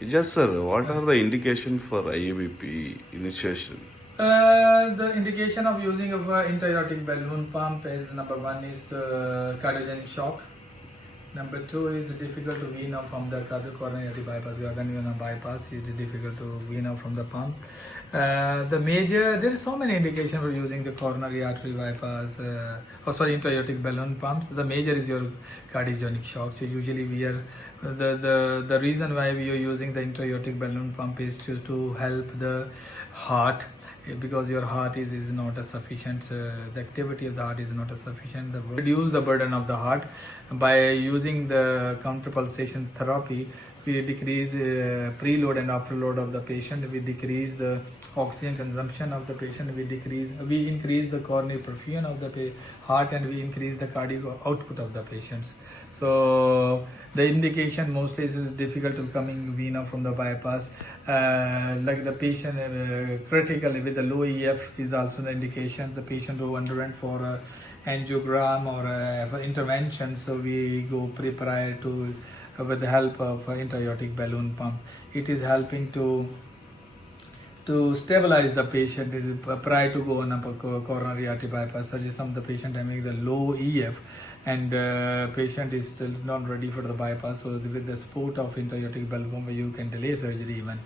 Yes, sir. What are the indication for IABP initiation? The indication of using of intra-aortic balloon pump is number one is cardiogenic shock. Number two is difficult to wean out from the coronary artery bypass. When you're on a bypass, it is difficult to wean out from the pump. There is so many indications for using the coronary artery bypass, intra-aortic balloon pumps. The major is your cardiogenic shock. So usually we are, the reason why we are using the intra-aortic balloon pump is to help the heart, because your heart is not a sufficient, the activity of the heart is not a sufficient, reduce the burden of the heart. By using the counter-pulsation therapy, we decrease preload and afterload of the patient, we decrease the oxygen consumption of the patient, we increase the coronary perfusion of the heart, and we increase the cardiac output of the patients. So the indication mostly is difficult to coming vena from the bypass, like the patient critically with the low EF is also the indication. The patient who underwent for angiogram or for intervention, so we go prior to with the help of intra-aortic balloon pump. It is helping to stabilize the patient prior to go on a coronary artery bypass surgery. Some of the patient having the low EF and patient is still not ready for the bypass, so with the support of intra-aortic balloon pump you can delay surgery even,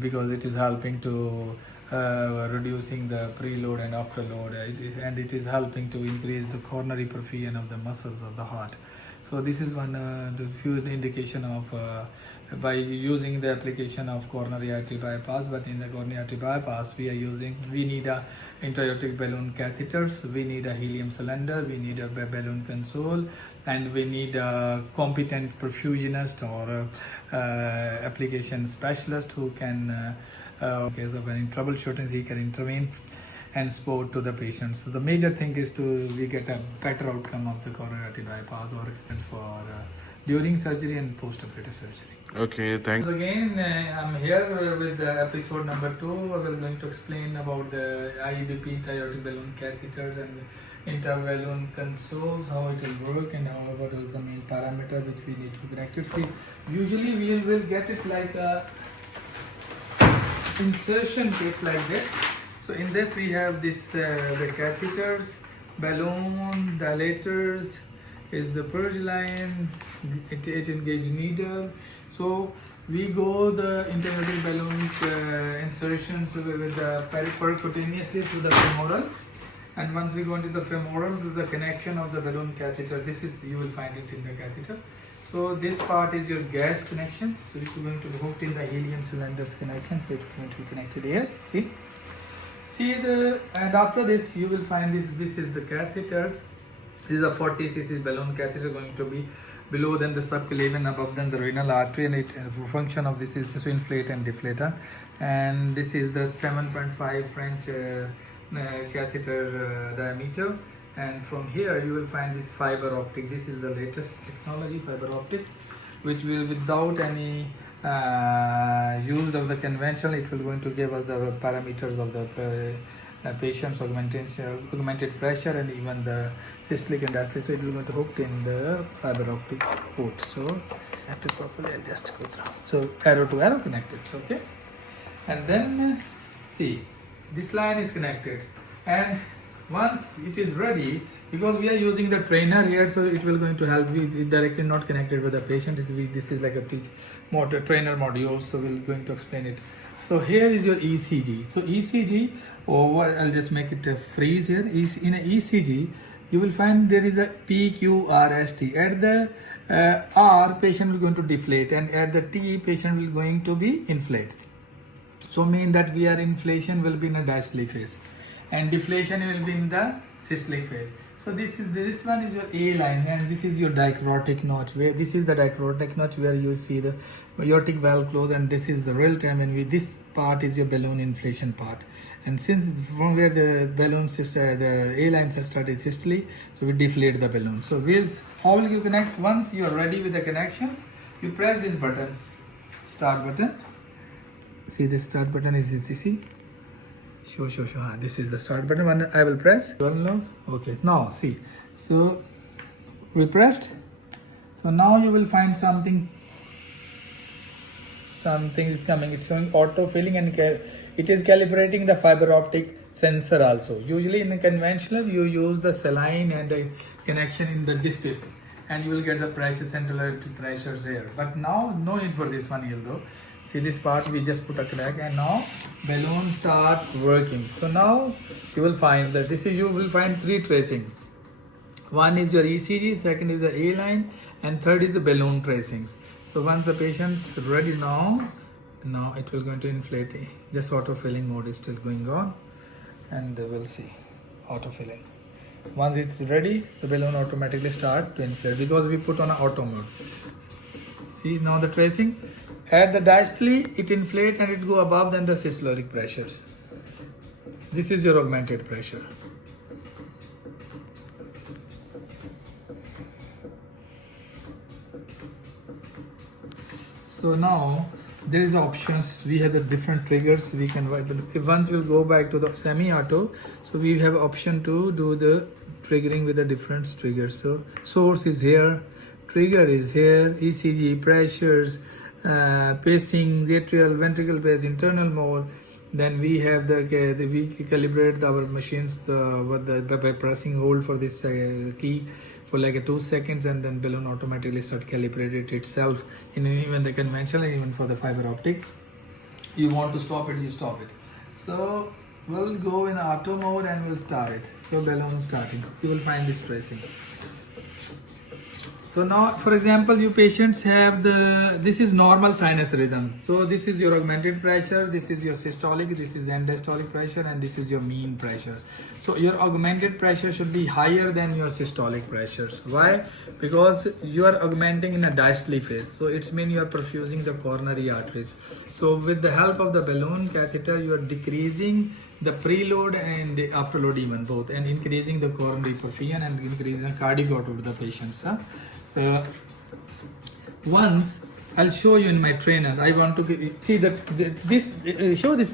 because it is helping to reducing the preload and afterload, and it is helping to increase the coronary perfusion of the muscles of the heart. So this is one the few indication of by using the application of coronary artery bypass. But in the coronary artery bypass we need a intra-aortic balloon catheters, we need a helium cylinder, we need a balloon console, and we need a competent perfusionist or application specialist who can in case of any troubleshooting he can intervene and support to the patients. So the major thing is we get a better outcome of the coronary artery bypass or for during surgery and post-operative surgery. Okay, thanks. So again, I'm here with episode number 2. We're going to explain about the IEBP intra-aortic balloon catheters and intra-balloon consoles, how it will work, and what is the main parameter which we need to connect it. See, usually we will get it like a insertion kit like this. So in this we have this the catheters, balloon, dilators, is the purge line, 8 engaged needle. So we go the intra-aortic balloon insertions with the percutaneously to the femoral, and once we go into the femorals, the connection of the balloon catheter. This is, you will find it in the catheter. So this part is your gas connections. So it's going to be hooked in the helium cylinders connection. So it's going to be connected here. And after this you will find this is the catheter. This is a 40 cc balloon catheter, going to be below than the subclavian, above than the renal artery, and the function of this is just to inflate and deflate. And this is the 7.5 French catheter diameter. And from here you will find this fiber optic. This is the latest technology, fiber optic, which will, without any use of the conventional, it will going to give us the parameters of the patient's augmented pressure and even the systolic and diastolic. So it will going to hooked in the fiber optic port. So I have to properly adjust go through. So arrow to arrow connected. Okay, and then see, this line is connected, and once it is ready, because we are using the trainer here, so it will going to help you. It directly not connected with the patient. This is like a trainer module, so we're going to explain it. So here is your ECG. So ECG, I'll just make it a freeze here. In an ECG you will find there is a PQRST. At the R, patient will going to deflate, and at the T, patient will going to be inflate. So mean that we are inflation will be in a diastolic phase and deflation will be in the systolic phase. So this one is your A line, and this is your dichrotic notch, where this is the dichrotic notch where you see the aortic valve close, and this is the real time, and this part is your balloon inflation part. And since from where the balloon the A line started systole, so we deflate the balloon. So how will you connect? Once you are ready with the connections, you press this button, start button. See, this start button is see. Sure. This is the start button. When I will press, okay. Now see, so we pressed. So now you will find something something is coming. It's showing auto filling and it is calibrating the fiber optic sensor also. Usually in a conventional you use the saline and the connection in the distal, and you will get the pressure, central pressures here. But now no need for this one here though. See this part, we just put a crack, and now balloon start working. So now you will find that you will find 3 tracing. One is your ECG, second is the A line, and third is the balloon tracings. So once the patient's ready now it will going to inflate. Just auto filling mode is still going on, and we'll see auto filling. Once it's ready, so balloon automatically start to inflate because we put on an auto mode. See now the tracing. At the diastole, it inflate and it go above than the systolic pressures. This is your augmented pressure. So now there is options. We have the different triggers. We can once we'll go back to the semi-auto. So we have option to do the triggering with the different triggers. So source is here, trigger is here, ECG, pressures, pacing, atrial, ventricle pace, internal mode. Then we have we calibrate our machines by pressing hold for this key for like 2 seconds, and then balloon automatically start calibrated itself. In even the conventional, even for the fiber optic, you want to stop it, you stop it. So we'll go in auto mode and we'll start it. So balloon starting, you will find this tracing. So now, for example, you patients have this is normal sinus rhythm. So this is your augmented pressure, this is your systolic, this is end diastolic pressure, and this is your mean pressure. So your augmented pressure should be higher than your systolic pressures. Why? Because you are augmenting in a diastole phase. So it's mean you are perfusing the coronary arteries. So with the help of the balloon catheter, you are decreasing the preload and the afterload even both, and increasing the coronary perfusion and increasing the cardiac output of the patients. So once I'll show you in my trainer. I want to see that this show this.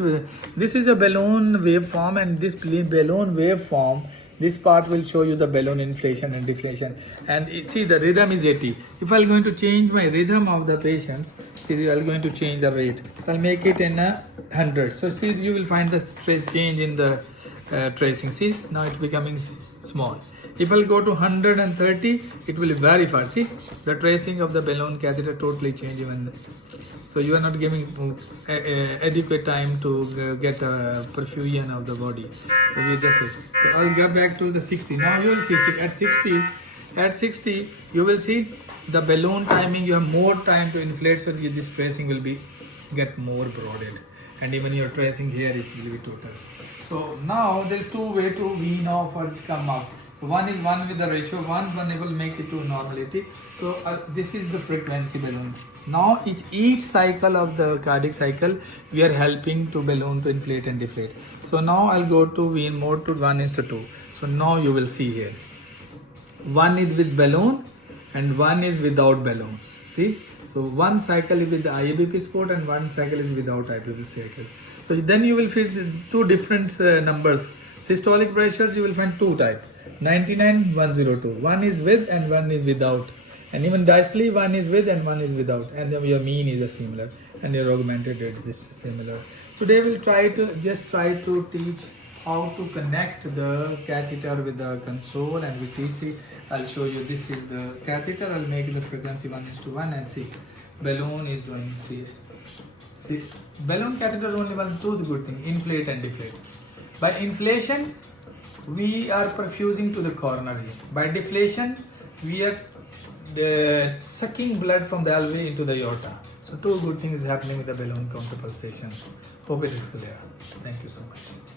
This is a balloon waveform, and this balloon waveform, this part will show you the balloon inflation and deflation. And see the rhythm is 80. If I'm going to change my rhythm of the patients, see I'm going to change the rate. I'll make it in 100. So see you will find the change in the tracing. See now it's becoming small. If I'll go to 130, it will be very fast. See the tracing of the balloon catheter totally change even. So you are not giving adequate time to get a perfusion of the body. So you just so I'll get back to the 60. Now you will see at 60 you will see the balloon timing. You have more time to inflate, so this tracing will get more broadened, and even your tracing here is will be total. So now there's 2 ways to wean off or come up. So one is one with the ratio 1, one will make it to normality. So this is the frequency balloon. Now each cycle of the cardiac cycle, we are helping to balloon to inflate and deflate. So now I'll go to wean mode to 1:2. So now you will see here, one is with balloon and one is without balloons. See, so one cycle is with the IABP support and one cycle is without IABP cycle. So then you will feel 2 different numbers. Systolic pressures you will find 2 types. 99, 102. One is with and one is without. And even diastole, one is with and one is without. And then your mean is a similar, and your augmented is this similar. Today we'll try to teach how to connect the catheter with the console and with TC. I'll show you. This is the catheter. I'll make the frequency 1:1 and see. Balloon is doing see. Balloon catheter only one 2 good thing: inflate and deflate. By inflation, we are perfusing to the coronary. By deflation, we are sucking blood from the alveoli into the aorta. So 2 good things is happening with the balloon counter pulsations. Hope it is clear. Thank you so much.